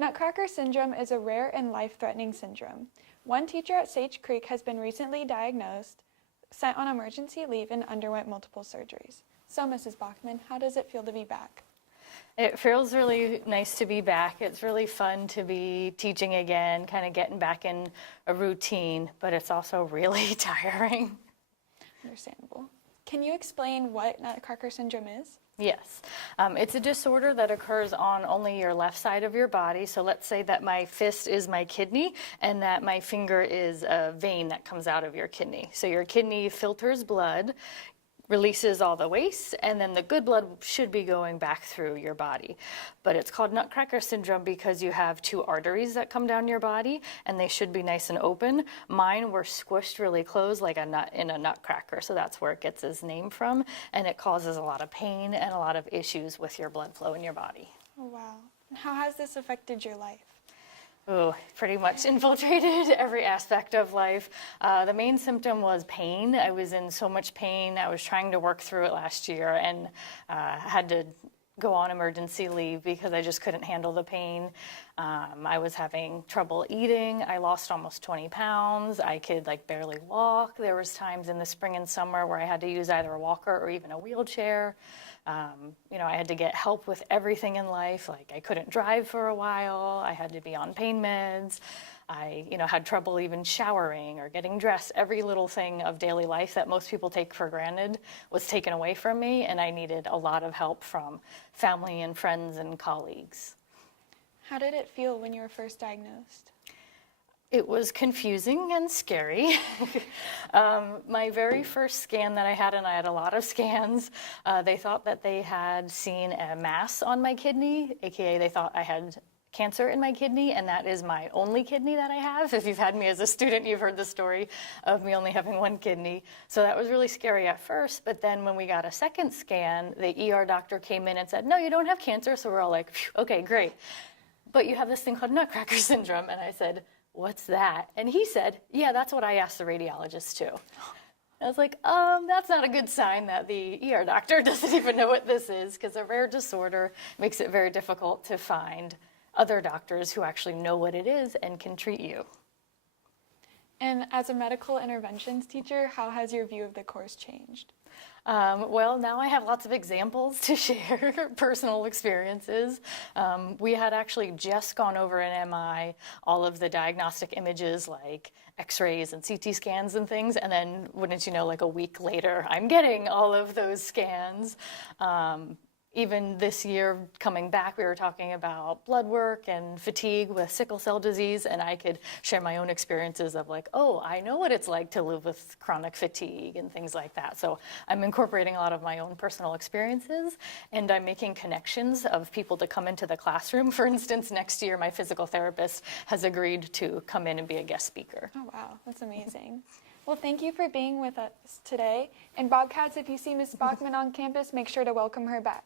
Nutcracker syndrome is a rare and life-threatening syndrome. One teacher at Sage Creek has been recently diagnosed, sent on emergency leave, and underwent multiple surgeries. So, Mrs. Bachman, how does it feel to be back? It feels really nice to be back. It's really fun to be teaching again, kind of getting back in a routine, but it's also really tiring. Understandable. Can you explain what Nutcracker syndrome is? Yes. It's a disorder that occurs on only your left side of your body. So let's say that my fist is my kidney and that my finger is a vein that comes out of your kidney. So your kidney filters blood, releases all the waste, and then the good blood should be going back through your body. But it's called Nutcracker syndrome because you have two arteries that come down your body, and they should be nice and open. Mine were squished really close like a nut in a nutcracker, so that's where it gets its name from, and it causes a lot of pain and a lot of issues with your blood flow in your body. Oh, wow. How has this affected your life? Oh, pretty much infiltrated every aspect of life. The main symptom was pain. I was in so much pain. I was trying to work through it last year and had to go on emergency leave because I just couldn't handle the pain. I was having trouble eating. I lost almost 20 pounds. I could barely walk. There was times in the spring and summer where I had to use either a walker or even a wheelchair. I had to get help with everything in life. I couldn't drive for a while. I had to be on pain meds. I, had trouble even showering or getting dressed. Every little thing of daily life that most people take for granted was taken away from me, and I needed a lot of help from family and friends and colleagues. How did it feel when you were first diagnosed? It was confusing and scary. My very first scan that I had, and I had a lot of scans, they thought that they had seen a mass on my kidney, aka they thought I had cancer in my kidney, and that is my only kidney that I have. If you've had me as a student, you've heard the story of me only having one kidney. So that was really scary at first, but then when we got a second scan, the ER doctor came in and said, "No, you don't have cancer." So we're all like, okay, great. But you have this thing called Nutcracker syndrome. And I said, "What's that?" And he said, "Yeah, that's what I asked the radiologist too." I was like, that's not a good sign that the ER doctor doesn't even know what this is, because a rare disorder makes it very difficult to find other doctors who actually know what it is and can treat you. And as a medical interventions teacher, how has your view of the course changed? Well, now I have lots of examples to share, personal experiences. We had actually just gone over in MI all of the diagnostic images like x-rays and CT scans and things, and then wouldn't you know, a week later, I'm getting all of those scans. Even this year coming back, we were talking about blood work and fatigue with sickle cell disease, and I could share my own experiences of oh, I know what it's like to live with chronic fatigue and things like that. So I'm incorporating a lot of my own personal experiences, and I'm making connections of people to come into the classroom. For instance, next year, my physical therapist has agreed to come in and be a guest speaker. Oh, wow, that's amazing. Well, thank you for being with us today. And Bobcats, if you see Ms. Bachman on campus, make sure to welcome her back.